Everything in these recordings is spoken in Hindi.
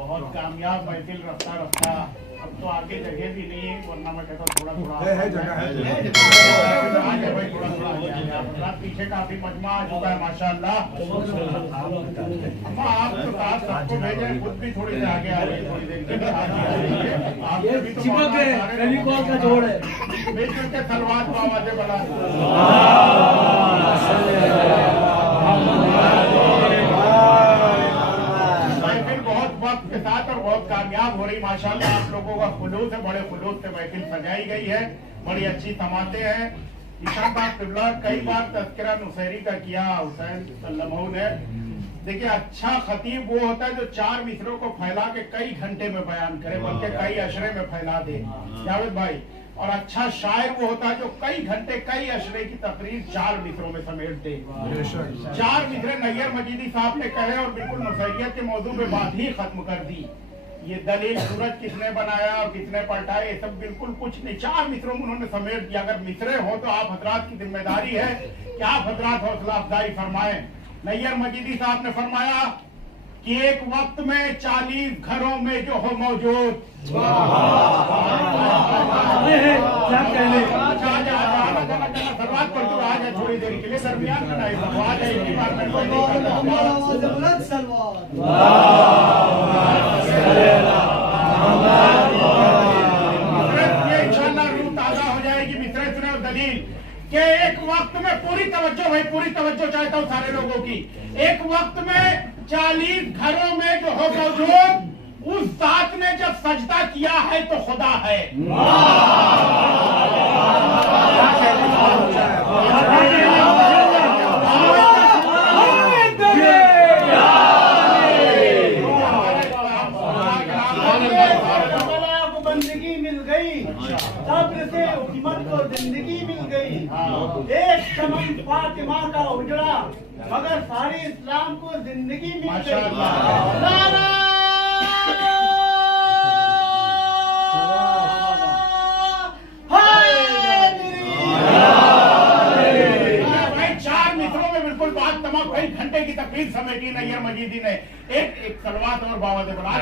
बहुत कामयाब महफिल रफ्ता रफ्ता। अब तो आगे जगह भी नहीं है, वरना मैं कहता थोड़ा थोड़ा है जगह है आगे भाई थोड़ा थोड़ा पीछे काफी मजमा आ चुका है माशाअल्लाह। अम्मा आप तो साथ सबको भेजे, खुद भी थोड़ी देर आगे आ रही है, थोड़ी देर के बाद आगे आ रही है। आपके भी तो फेविकॉल का जोड़ है, बिल्कुल के सलवात को आवाजें बढ़ा। महफिल बहुत वक्त के साथ और बहुत कामयाब हो रही माशाल्लाह। आप लोगों का खुलूस है, बड़े खुलूस से महफिल सजाई गई है, बड़ी अच्छी समाते हैं। ईशान बाग किबला कई बार तज़किरा नुसैरी का किया हुसैन सल्लल्लाहु ने। देखिए अच्छा खतीब वो होता है जो चार मिसरों को फैला के कई घंटे में बयान करे, बल्कि कई अशरे में फैला दे जावेद भाई। और अच्छा शायर वो होता है जो कई घंटे कई अशरे की तकरीर चार मिसरों में समेट दे। चार मिसरे नैयर मजीदी साहब ने कहे और बिल्कुल नुसैरियत के मौजू पे बात ही खत्म कर दी। ये दलील सूरज किसने बनाया और किसने पलटाया, ये सब बिल्कुल कुछ नहीं, चार मिसरों में उन्होंने समेट दिया। अगर मिसरे हो तो आप हजरात की जिम्मेदारी है कि आप हजरात हौसला अफजाई फरमाएं। नैयर मजीदी साहब ने फरमाया कि एक वक्त में 40 घरों में जो हो मौजूद। क्या कहने शुरुआत कर दो, आज है थोड़ी देर के लिए दरमियान में नहीं, आज है इसी बार में इंशाल्लाह रूह ताजा हो जाएगी। मिसरे सुने और दलील कि एक वक्त में पूरी तवज्जो भाई, पूरी तवज्जो चाहता हूँ सारे लोगों की। एक वक्त में 40 घरों में जो हो मौजूद, उस जात ने जब सजदा किया है तो खुदा है। बंदगी मिल गई, सब्र से हुकूमत को जिंदगी मिल गई। एक चमन फातिमा का उजड़ा, मगर सारे इस्लाम को जिंदगी मिल गई। तमाम कई घंटे की तकलीफ समेटी नैयर मजीदी ने। एक सलवात और बाबा से बढ़ा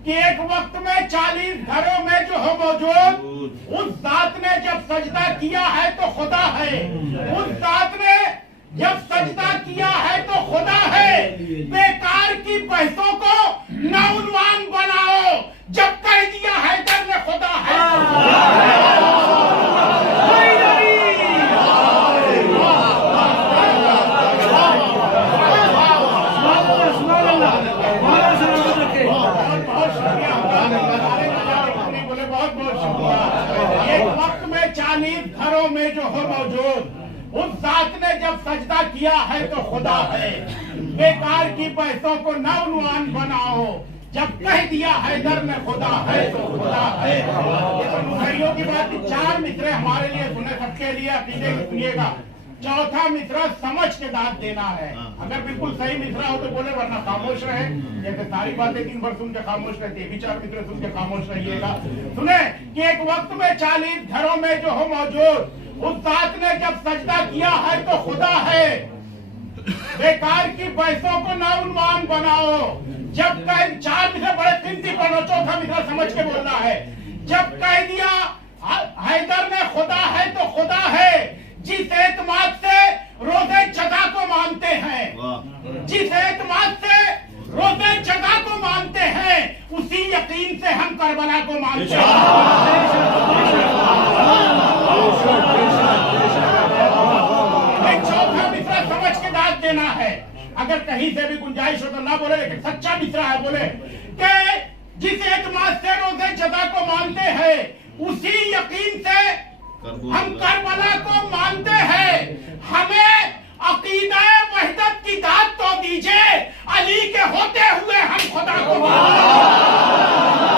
कि एक वक्त में 40 घरों में जो हो मौजूद, उस जात ने जब सजदा किया है तो खुदा है। उस जात ने जब सजदा किया है तो खुदा है। बेकार की बहसों को नौजवान बनाओ, जब कह दिया है दर ने खुदा है। घरों में जो हो मौजूद, उस जात ने जब सजदा किया है तो खुदा है। बेकार की बहसों को नौजवान बनाओ, जब कह दिया है दर में खुदा है तो खुदा है। ये तो नुसैरियों की बात। चार मिसरे हमारे लिए सुने, सबके लिए अकीदे में सुनिएगा। चौथा मिसरा समझ के दाद देना है। अगर बिल्कुल सही मिसरा हो तो बोले, वरना खामोश रहे। जैसे सारी बातें दिन भर सुन के खामोश रहती है, भी चार मिसरे सुन के खामोश रहिएगा। सुने कि एक वक्त में 40 घरों में जो हो मौजूद, उस जात ने जब सजदा किया है तो खुदा है। बेकार की बहसों को नौजवान बनाओ, जब कह, चार मिसरे बड़े कीमती पढ़ो, चौथा मिसरा समझ के बोलना है। जब कह दिया हैदर ने खुदा है तो खुदा है। जिस एतमाद से रोजे जगह को मानते हैं, जिस एतमाद से रोजे जगह को मानते हैं, उसी यकीन से हम करबला को मानते हैं। चौथा मिसरा समझ के दाद देना है। अगर कहीं से भी गुंजाइश हो तो ना बोले, लेकिन सच्चा मिसरा है। बोले कि जिस एतमाद से रोजे जगह को मानते हैं, उसी यकीन से हम करबला को मानते हैं। हमें अकीदा वहदत की दाद तो दीजिए, अली के होते हुए हम खुदा को मानते हैं।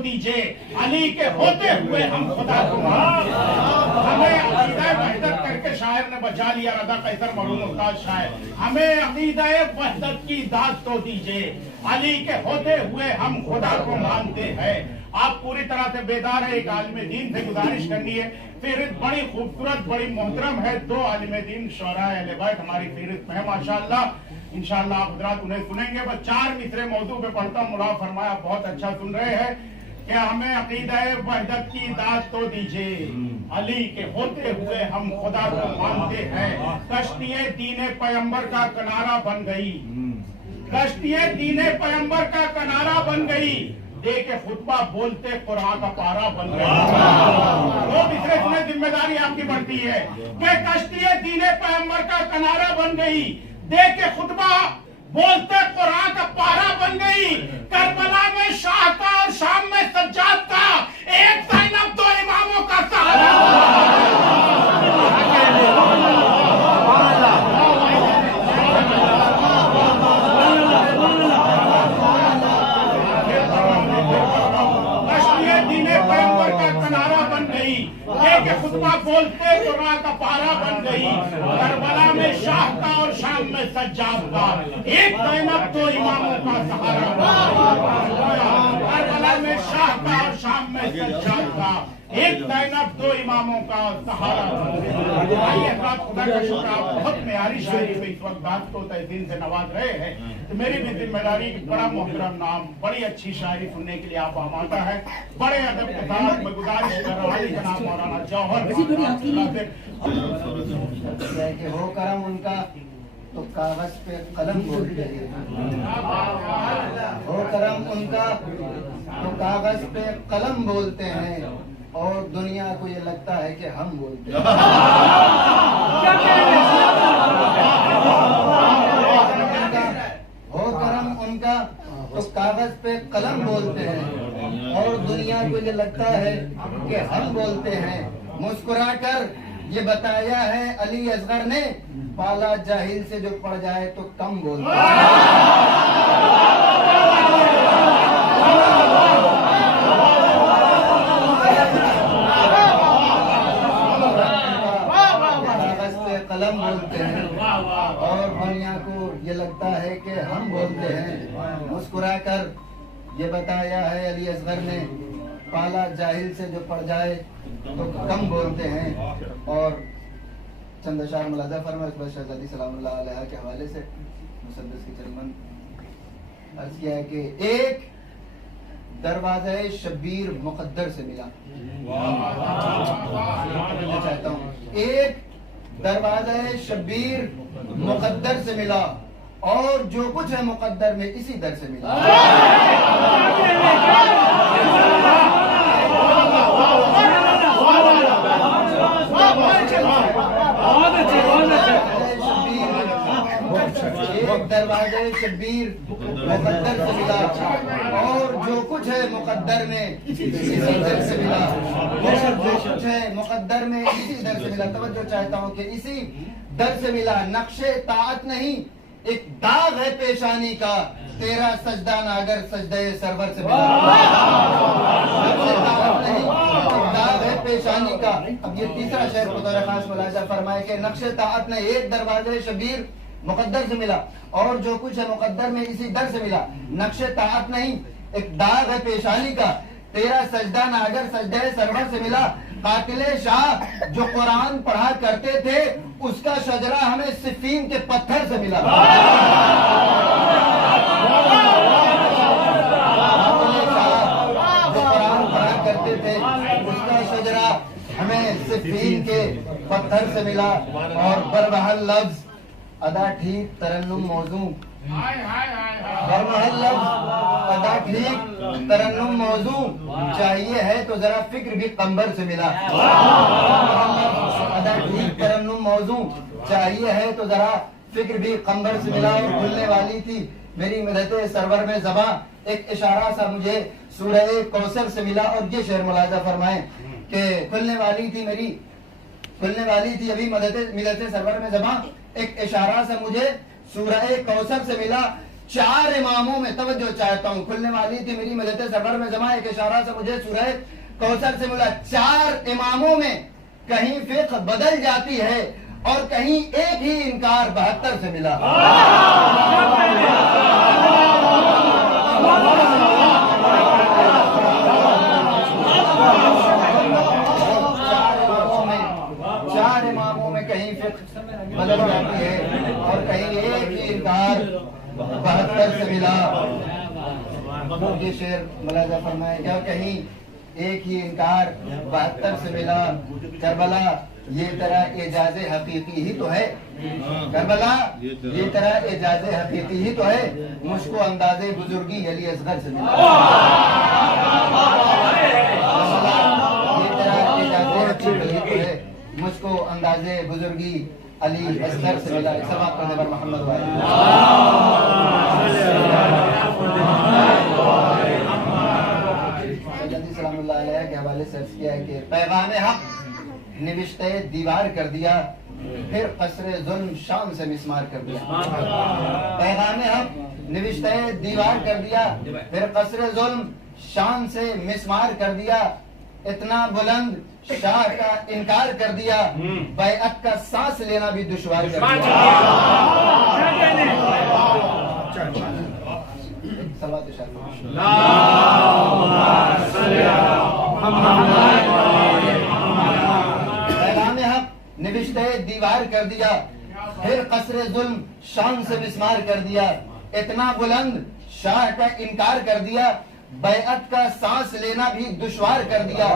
दीजिए, अली के होते हुए हम खुदा को मानते हैं। हमें अकीदा वहदत करके शायर ने बचा लिया, रज़ा कैसर मरहूम उस्ताद शायर, हमें अकीदा वहदत की दाद तो दीजिए, अली के होते हुए हम खुदा को मानते हैं। आप पूरी तरह से बेदार है, एक आलिम दीन से गुजारिश करनी है, फेहरिस्त बड़ी खूबसूरत बड़ी मोहतरम है, 2 आलिम दीन शोराए अहले बैत हमारी फेहरिस्त में है माशाअल्लाह। इंशाअल्लाह आप हज़रात उन्हें सुनेंगे। बस 4 मिसरे मौजू पे पढ़ता हूँ, मुला फरमाया बहुत अच्छा सुन रहे हैं कि हमें अकीदा वहदत की दाद तो दीजिए, अली के होते हुए हम खुदा को मानते हैं। कश्तिये दीने पैगंबर का किनारा बन गई, कश्तिये दीने पैगंबर का किनारा बन गई, दे के खुतबा बोलते कुरान का पारा बन गया। वो मिसरे सुने, जिम्मेदारी आपकी बढ़ती है कि कश्तिये दीने पैगंबर का किनारा बन गई, दे के खुतबा बोलते कुरान का पारा बन गई। करबला में शाह का और शाम में सज्जाद का, एक ज़ैनब 2 इमामों का सहारा। के खुतबा बोलते कुरान का पारा बन गई। करबला में शाह का और शाम में सज्जाद का, एक ज़ैनब 2 इमामों का सहारा। करबला में शाह का और शाम में सज्जाद का, एक ज़ैनब 2 इमामों का सहारा। आइए खुदा का शुक्र, आप बहुत प्यारी शायरी में इस वक्त बात को तहसीन से नवाज रहे हैं, तो मेरी भी जिम्मेदारी बड़ा मोहतरम नाम, बड़ी अच्छी शायरी सुनने के लिए आप आमादा है। बड़े अदब के साथ मैं गुजारिश कर रहा हूँ का नाम मौलाना जौहर कि हो करम उनका तो कागज पे कलम बोलते हैं, हो करम उनका तो कागज पे कलम बोलते हैं, और दुनिया को ये लगता है कि हम बोलते हैं। हो करम उनका तो कागज पे कलम बोलते हैं, और दुनिया को ये लगता है कि हम बोलते हैं। मुस्कुराकर ये बताया है अली असगर ने, पाला जाहिल से जो पड़ जाए तो कम बोलते हैं। कलम बोलते हैं, और दुनिया को ये लगता है कि हम बोलते हैं। मुस्कुराकर ये बताया है अली असगर ने, पाला जाहिल से जो पड़ जाए तो कम बोलते हैं। और चंद अशार मुलाजा फरमाया उस पर शहजादी सलामुल्लाह अलैहा के हवाले से मुसद्दस की चरमन अर्ज किया है कि एक दरवाज़े शबीर मुकद्दर से मिला। मैं चाहता हूँ, एक दरवाज़े शबीर मुकद्दर से मिला, और जो कुछ है मुकद्दर में इसी दर से मिला। एक दरवाजे शबीर मुकद्दर से मिला, और जो कुछ है मुकद्दर में इसी दर से मिला। जो कुछ है मुकद्दर में इसी दर से मिला। तवज्जो चाहता हूँ कि इसी दर से मिला। नक्शे ताअत नहीं, एक दाग है पेशानी का, तेरा सजदा नागर सजदे सरवर से मिला। नक्शे ताअत नहीं, एक दाग है पेशानी का। अब ये तीसरा शेर खुदा खास मुलाजा फरमाए कि नक्शे ताअत ने एक दरवाजे शबीर मुकद्दर से मिला, और जो कुछ है मुकद्दर में इसी दर से मिला। नक्शे ताअत नहीं, एक दाग है पेशानी का, तेरा सजदा नागर सजदे सरवर से मिला। कातिले शाह जो कुरान पढ़ा करते थे, उसका शजरा हमें सिफीन के पत्थर से मिला। कातिले शाह जो कुरान पढ़ा करते थे, उसका शजरा हमें सिफीन के पत्थर से मिला। और बरबहल लफ्ज अदा ठीक तरन्नुम मौजू, बरबहल लफ्ज अदा ठीक तरन्नुम मौजू, चाहिए है तो जरा फिक्र भी कंबर से मिला। अदा ठीक तरन्नुम मौजू, चाहिए है तो जरा फिक्र भी कंबर से मिला। और खुलने वाली थी मेरी मदद सरवर में ज़बां, एक इशारा सा मुझे सूरह कौसर से मिला। और ये शेर मुलाजा फरमाएं कि खुलने वाली थी अभी मिलते सरवर में ज़बां, एक इशारा सा मुझे सूरह कौसर से मिला। 4 इमामों में तवज्जो चाहता हूँ, खुलने वाली थी मेरी मदद सरवर में जमा, एक इशारा से मुझे सूरह कौसर से मिला। 4 इमामों में कहीं फिक्र बदल जाती है और कहीं एक ही इनकार 72 से मिला। चार इमामों में कहीं फिक्र बदल जाती है और कहीं एक ही इनकार 72 से मिला। ये शेर मुलाजा फरमाएगा, कहीं एक ही इनकार 72 से मिला। करबला ये तरह एजाज़े हकीकी ही तो है, करबला ये तरह एजाज़े हकीकी ही तो है, मुझको अंदाज़े बुजुर्गी अली असगर से मिला। ये तरह एजाज़े हकीकी ही तो है, मुझको अंदाज़े बुजुर्गी अली असगर से मिला। सवाब करने पर मोहम्मद सलामुल्लाह अलैह के हवाले से अर्ज़ किया है कि पैगाम हक निविश्ते दीवार कर दिया, फिर कसरे जुल्म शाम से मिस्मार कर दिया। पैगाम हक निविश्ते दीवार कर दिया, फिर कसरे जुल्म शाम से मिस्मार कर दिया। इतना बुलंद शाह का इनकार कर दिया, बैअत का सांस लेना भी दुश्वार कर दिया। पैगाम हक निविश्ते दीवार कर दिया, फिर कसरे जुल्म शान से मिस्मार कर दिया। इतना बुलंद शाह का इनकार कर दिया, बैअत का सांस लेना भी दुश्वार कर दिया।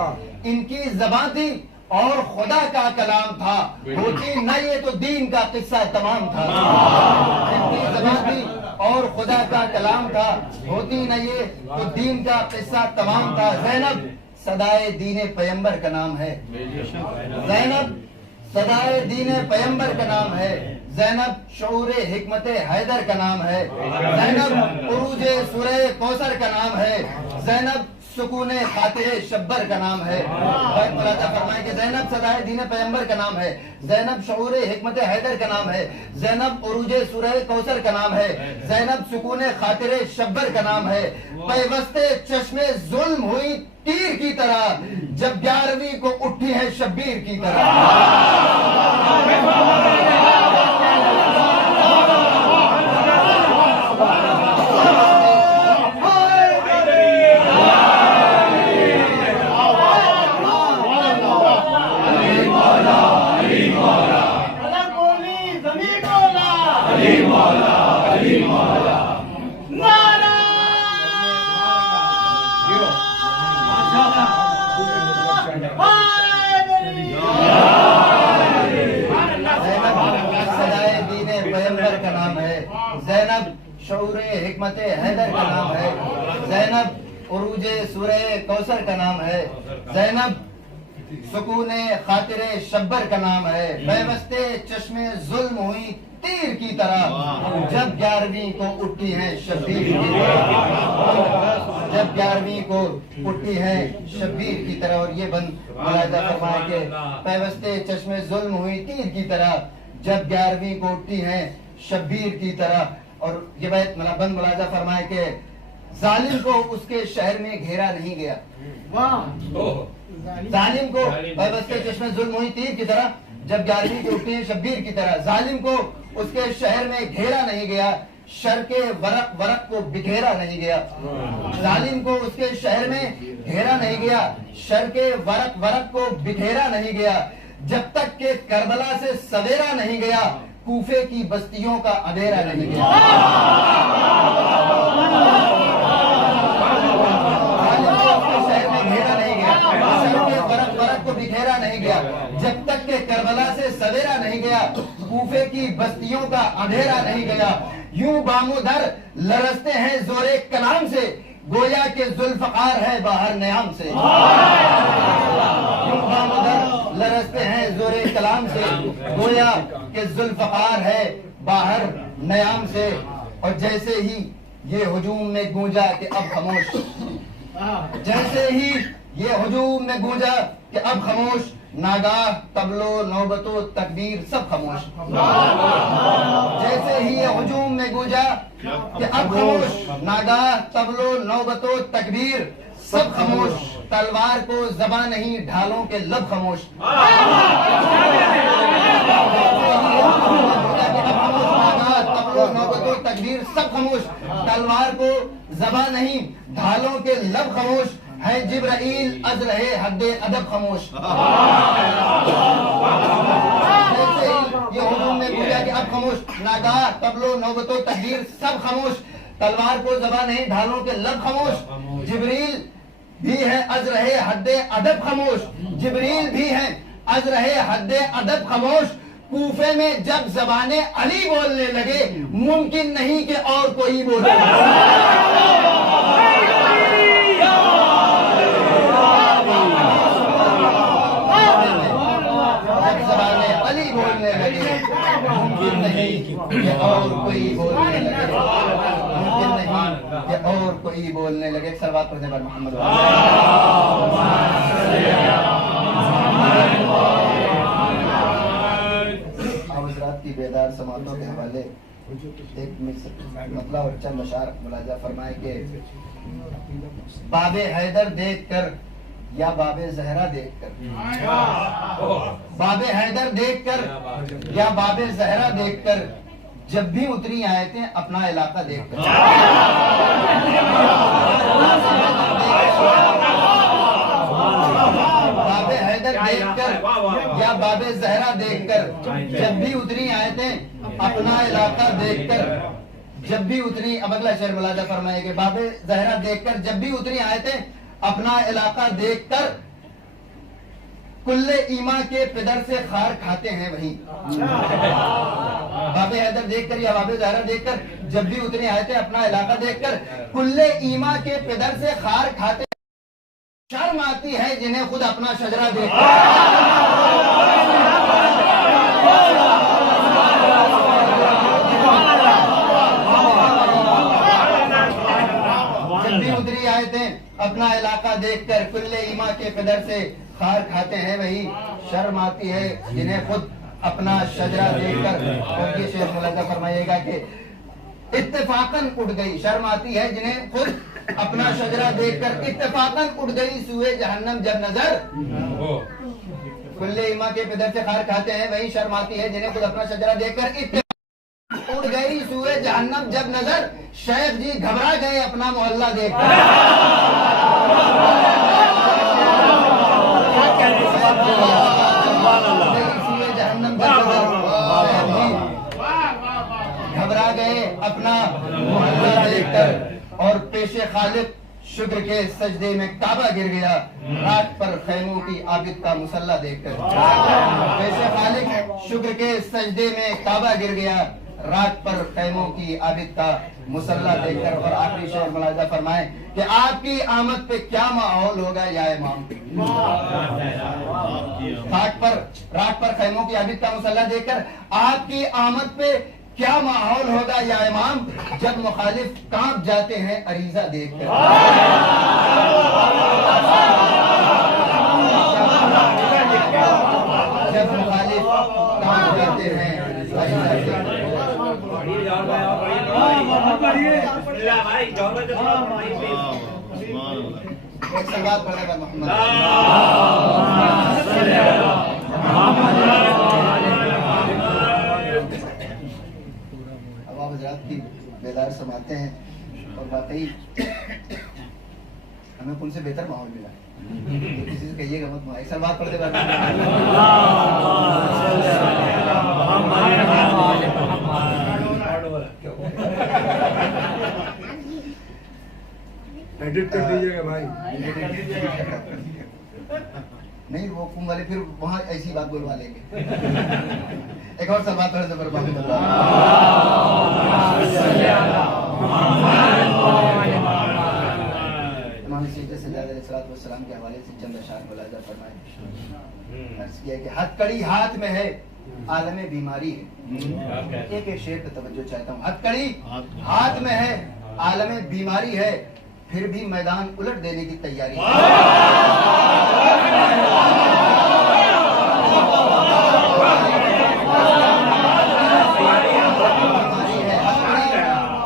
इनकी ज़बान थी और खुदा का कलाम था, होती न ये तो दीन का किस्सा तमाम था। इनकी ज़बान थी और खुदा का कलाम था, होती न ये तो दीन का किस्सा तमाम था। ज़ैनब सदाए दीने पैगंबर का नाम है, ज़ैनब सदाए दीने पैगंबर का नाम है। ज़ैनब शऊरे हिकमते हैदर का नाम है। ज़ैनब उरूजे सूरे कौसर का नाम है। ज़ैनब सुकूने खातिरे शब्बर का नाम है। फरमाए कि ज़ैनब सदाए दीने पैगंबर का नाम है, ज़ैनब शऊरे हिकमते हैदर का नाम है, ज़ैनब उरूजे सूरे कौसर का नाम है, ज़ैनब सुकूने खातिरे शब्बर का नाम है। पैवस्ते चश्मे जुल्म हुई तीर की तरह, जब 11वीं को उठी है शब्बीर की तरह। ज़ैनब शऊरे हिकमते हैदर का नाम है, ज़ैनब उरूजे सूरे कौसर का नाम है, ज़ैनब सुकूने खातिरे शब्बर का नाम है। पैवस्ते चश्मे जुल्म हुई तीर की तरह, जब 11वीं को उठी है शब्बीर की तरह, जब 11वीं को उठी है शब्बीर की तरह। और ये बंद मुलाजा फरमाए के पैवस्ते चश्मे जुल्म हुई तीर की तरह, जब 11वीं को उठी है शब्बीर की तरह। और ये बात बंद मुलाजा फरमाए के जालिम को उसके शहर में घेरा नहीं गया। जालिम को पैवस्ते चश्मे जुल्म हुई तीर की तरह, जब 11वीं को उठी है शब्बीर की तरह। जालिम को उसके शहर में घेरा नहीं गया, शर के वरक वरक को बिखेरा नहीं गया। जालिम को उसके शहर में घेरा नहीं गया, शर के वरक वरक को बिखेरा नहीं गया। जब तक के करबला से सवेरा नहीं गया, कूफे की बस्तियों का अंधेरा नहीं गया। शहर में घेरा नहीं गया, शर के वरक वरक को बिखेरा नहीं गया। जब तक के करबला से सवेरा नहीं गया, कूफे की बस्तियों का अंधेरा नहीं गया। यूं बामुदर लरसते हैं जोरे कलाम से, गोया के जुल्फकार है बाहर नयाम से। यूं बामुदर लरसते हैं जोरे कलाम से, गोया के जुल्फकार है बाहर नयाम से। और जैसे ही ये हुजूम में गूंजा कि अब खामोश, जैसे ही ये हुजूम में गूंजा कि अब खामोश, नागाह तबलो नौबतो तकबीर सब खामोश। जैसे ही ये हुजूम में गूंजा कि अब खामोश, नागा तबलो नौबतो तकबीर सब खामोश, तलवार को ज़बां नहीं ढालों के लब खामोश। नौबतो तकबीर सब खामोश, तलवार को ज़बां नहीं ढालों के लब खामोश, है जिब्राइल अज रहे हद्दे अदब खामोश। ये हुजूर ने बोला कि अब खामोश, नागा तबलो नौबतो तकबीर सब खामोश, तलवार को ज़बां नहीं ढालों के लब खामोश, जिब्रील भी है अज रहे हद्दे अदब खामोश, जिब्रील भी है अज रहे हद्दे अदब खामोश। कूफे में जब ज़बाने अली बोलने लगे, मुमकिन नहीं कि और कोई बोले। ज़बाने अली बोलने लगे, मुमकिन नहीं कि और कोई बोलने लगे, मुमकिन नहीं कि और कोई बोलने लगे। सलवात पढ़ने पर मोहम्मद की बेदार समातों के हवाले एक मतलब और चंद अशार मुलाजा फरमाए कि बाबे हैदर देखकर या बाबे जहरा देखकर, बाबे हैदर देखकर या बाबे जहरा देखकर, जब भी उतरी आयतें अपना इलाका देखकर, बाबे हैदर देखकर या बाबे जहरा देखकर, जब भी उतरी आयतें अपना इलाका देखकर, जब भी उतरी। अब अगला शेर मुलाजा फरमाए कि बाबे जहरा देखकर जब भी उतरी आयतें अपना इलाका देखकर, कुल्ले ईमा के पिदर से खार खाते हैं वहीं। बाबे हैदर देखकर या बाबे जहरा देखकर जब भी उतरी आयतें अपना इलाका देखकर, कुल्ले ईमा के पिदर से खार खाते, शर्म आती है जिन्हें खुद अपना शजरा देखकर। जब भी उतरी आयतें अपना इलाका देखकर, कुल्ले ईमा के कदर से खार खाते हैं वही, शर्म आती है जिन्हें खुद अपना शजरा देखकर। और ये शेर मुलाजा फरमाइएगा कि इत्तेफाकन उठ गई, शर्म आती है जिन्हें खुद अपना शजरा देखकर, इत्तेफाकन उठ गई सूए जहन्नम जब नजर। कुल्ले ईमा के पिदर से खार खाते हैं वही, शर्म आती है जिन्हें खुद अपना शजरा देखकर, उड़ गई सूए जहन्नम जब नजर। शेख जी घबरा गए अपना मोहल्ला देखकर। सूए जहन्नम जब नजर, घबरा गए अपना मोहल्ला देखकर। और पेशे खालिक शुक्र के सजदे में काबा गिर गया, रात पर खैमों की आबिद का मुसल्ला देखकर। पेशे खालिक शुक्र के सजदे में काबा गिर गया, रात पर खैमों की आबिद का मुसल्ला देखकर। और आखिरी शेर मुलाजा फरमाए कि आपकी आमद पे क्या माहौल होगा या इमाम। रात पर खैमों की आबिद का मुसल्ला देखकर, आपकी आमद पे क्या माहौल होगा या इमाम, जब मुखालिफ कांप जाते हैं अरीजा देखकर। जब मुखालिफ कांप जाते हैं अरीजा देखकर। एक सलवात पढ़ेगा मोहम्मद। अब आप हजरात की बेदार समाते हैं और वाकई हमें उनसे बेहतर माहौल मिला। तो किसी से कहिएगा मत, एक सलवात पढ़ देगा। एडिट कर दीजिएगा भाई। नहीं वो कुम वाले फिर वहाँ ऐसी बात बोलवा लेंगे। एक और सलवात पढ़ दे इमाम सलाम के हवाले से चंद अशार मुलाजा फरमाए। अर्ज़ किया कि हथकड़ी हाथ में है, आलमे बीमारी है। एक एक शेर पे तवज्जो चाहता हूँ। हथकड़ी हाथ में है, आलमे बीमारी है, फिर भी मैदान उलट देने की तैयारी है।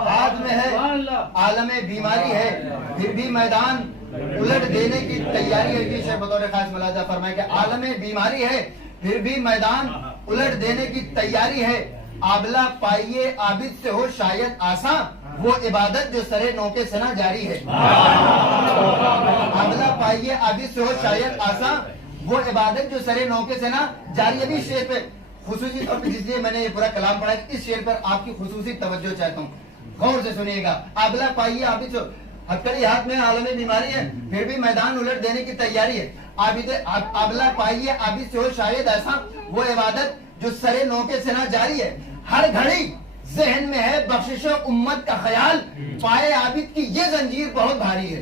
हाथ फिर भी मैदान उलट देने की तैयारी है। ये शेख बतौर खास मुलाजा फरमाए कि आलम बीमारी है फिर भी मैदान उलट देने की तैयारी है। आबला पाइये आबिद से हो शायद आसान वो इबादत जो सरे नौके से ना जारी है। आबला पाइये आबिद से हो शायद आसान वो इबादत जो सरे नौके से ना जारी है। भी शेर पे खुसूसी तौर पर जिसलिए मैंने ये पूरा कलाम पढ़ा इस शेर पर आपकी खुसूसी तवज्जो चाहता हूँ, गौर से सुनिएगा। आबला पाइये आबिद से हथकड़ी हाथ में आलमी बीमारी है फिर भी मैदान उलट देने की तैयारी है। आबला पाइये आबिद से हो शायद ऐसा वो इबादत जो सरे नौके से ना जारी है। हर घड़ी जहन में है बख्शिश उम्मत का ख्याल पाए आबिद की ये जंजीर बहुत भारी है।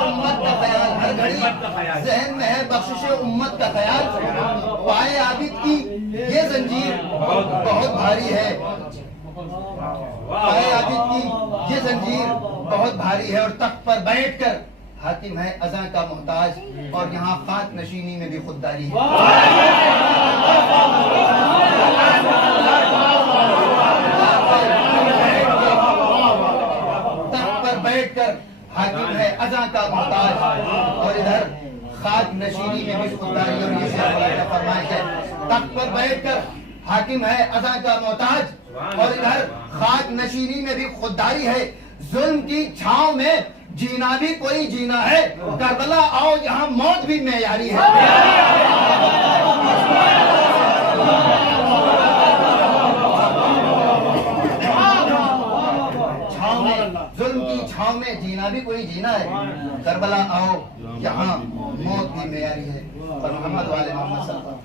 उम्मत का ख्याल हर घड़ी जहन में है बख्शिश उम्मत का ख्याल पाए आबिद की ये जंजीर बहुत भारी है। पाए आबिद की ये जंजीर बहुत भारी है। और तख्त पर बैठकर हाकिम है अज़ां का मोहताज और यहाँ खाक नशीनी में भी खुददारी है। तख्त पर बैठकर हाकिम है अज़ां का मोहताज और इधर खाक नशीनी में भी खुददारी। और ये फरमाइश है तख्त पर बैठकर हाकिम है अज़ां का मोहताज और इधर खाक नशीनी में भी खुददारी है। जुल्म की छांव में जीना भी कोई जीना है। करबला आओ यहाँ मौत भी मेयारी है। छांव में जुल्म की छांव में जीना भी कोई जीना है। करबला आओ यहाँ मौत भी मेयारी है। और मोहम्मद वाले मोहम्मद सल्लल्लाहु अलैहि वसल्लम